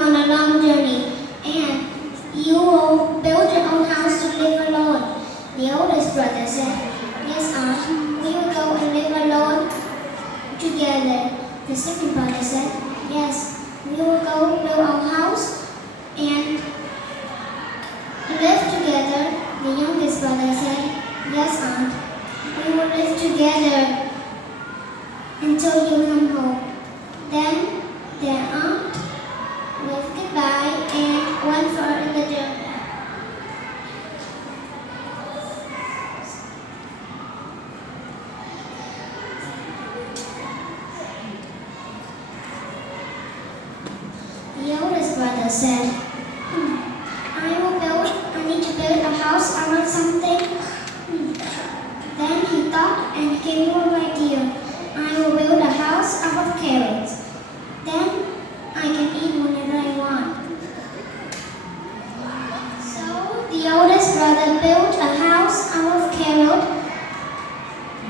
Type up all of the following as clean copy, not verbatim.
on a long journey and you will build your own house to live alone. The oldest brother said, yes, Aunt, we will go and live alone together. The second brother said, yes, we will go build our house and live together. The youngest brother said, yes, Aunt, we will live together until you come home. Then their aunt waved goodbye and went further in the journey. The oldest brother said, I need to build a house out of something. Then he thought and he came up with an idea. I will build a house out of carrots. Then I can eat whenever I want. So the oldest brother built a house out of carrot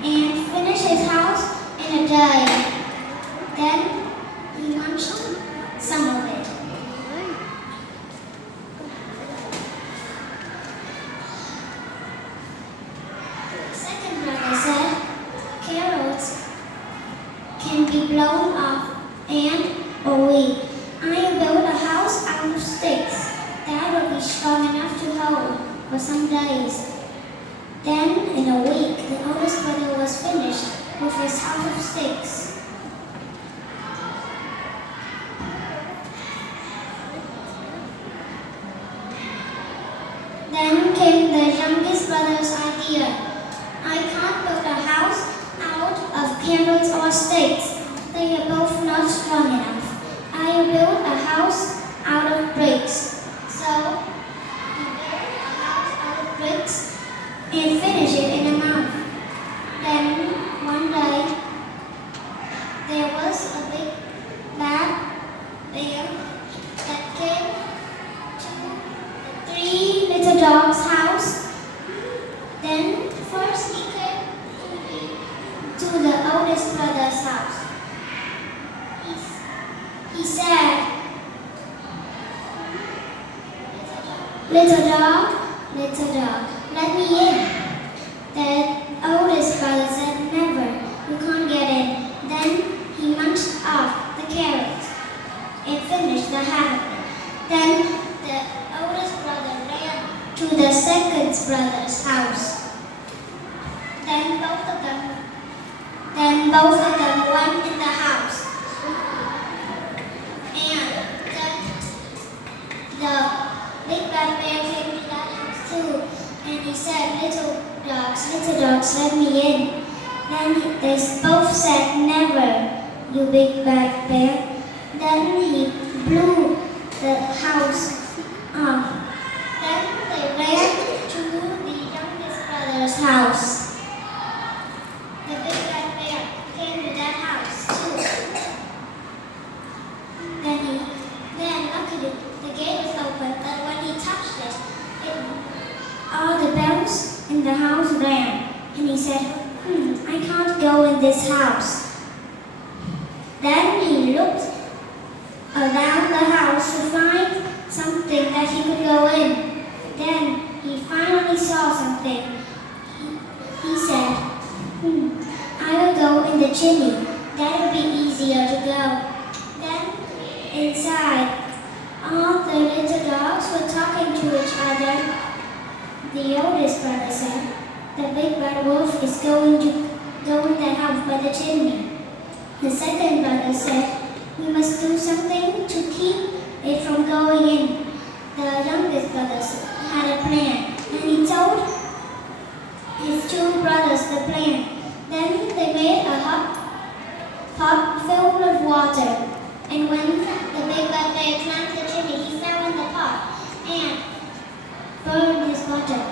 and finished his house in a day. Then he munched some of it. The second brother said, carrots can be blown off and or weak. I built a house out of sticks that will be strong enough to hold for some days. Then, in a week, the oldest brother was finished with his house of sticks. Then came the youngest brother's idea. I can't build a house out of carrots or sticks. They are both not strong enough. I will build a house out of bricks. So he built a house out of bricks and finished it in a month. Then one day there was a big bad bear that came to the 3 little dogs' house. Then first he came to the oldest brother's house. He said, little dog, let me in. The oldest brother said, never, you can't get in. Then he munched off the carrots and finished the half of it. Then the oldest brother ran to the second brother's house. Then both of them went in the house. The big bad bear came to that house too, and he said, little dogs, let me in. Then they both said, never, you big bad bear. Then he blew the house off. Then they ran to the youngest brother's house. The big bad bear came to that house too. Then luckily the gate was open, but when he touched it, all the bells in the house rang. And he said, I can't go in this house. Then he looked around the house to find something that he could go in. Then he finally saw something. He said, I will go in the chimney. That will be easier to go. Then inside, all the little dogs were talking to each other. The oldest brother said, the big bad wolf is going to go in the house by the chimney. The second brother said, we must do something to keep it from going in. The youngest brother had a plan, and he told his 2 brothers the plan. Then they made a hot pot filled with water, and when the big bad bear climbed the chimney, he fell in the pot and burned his butter.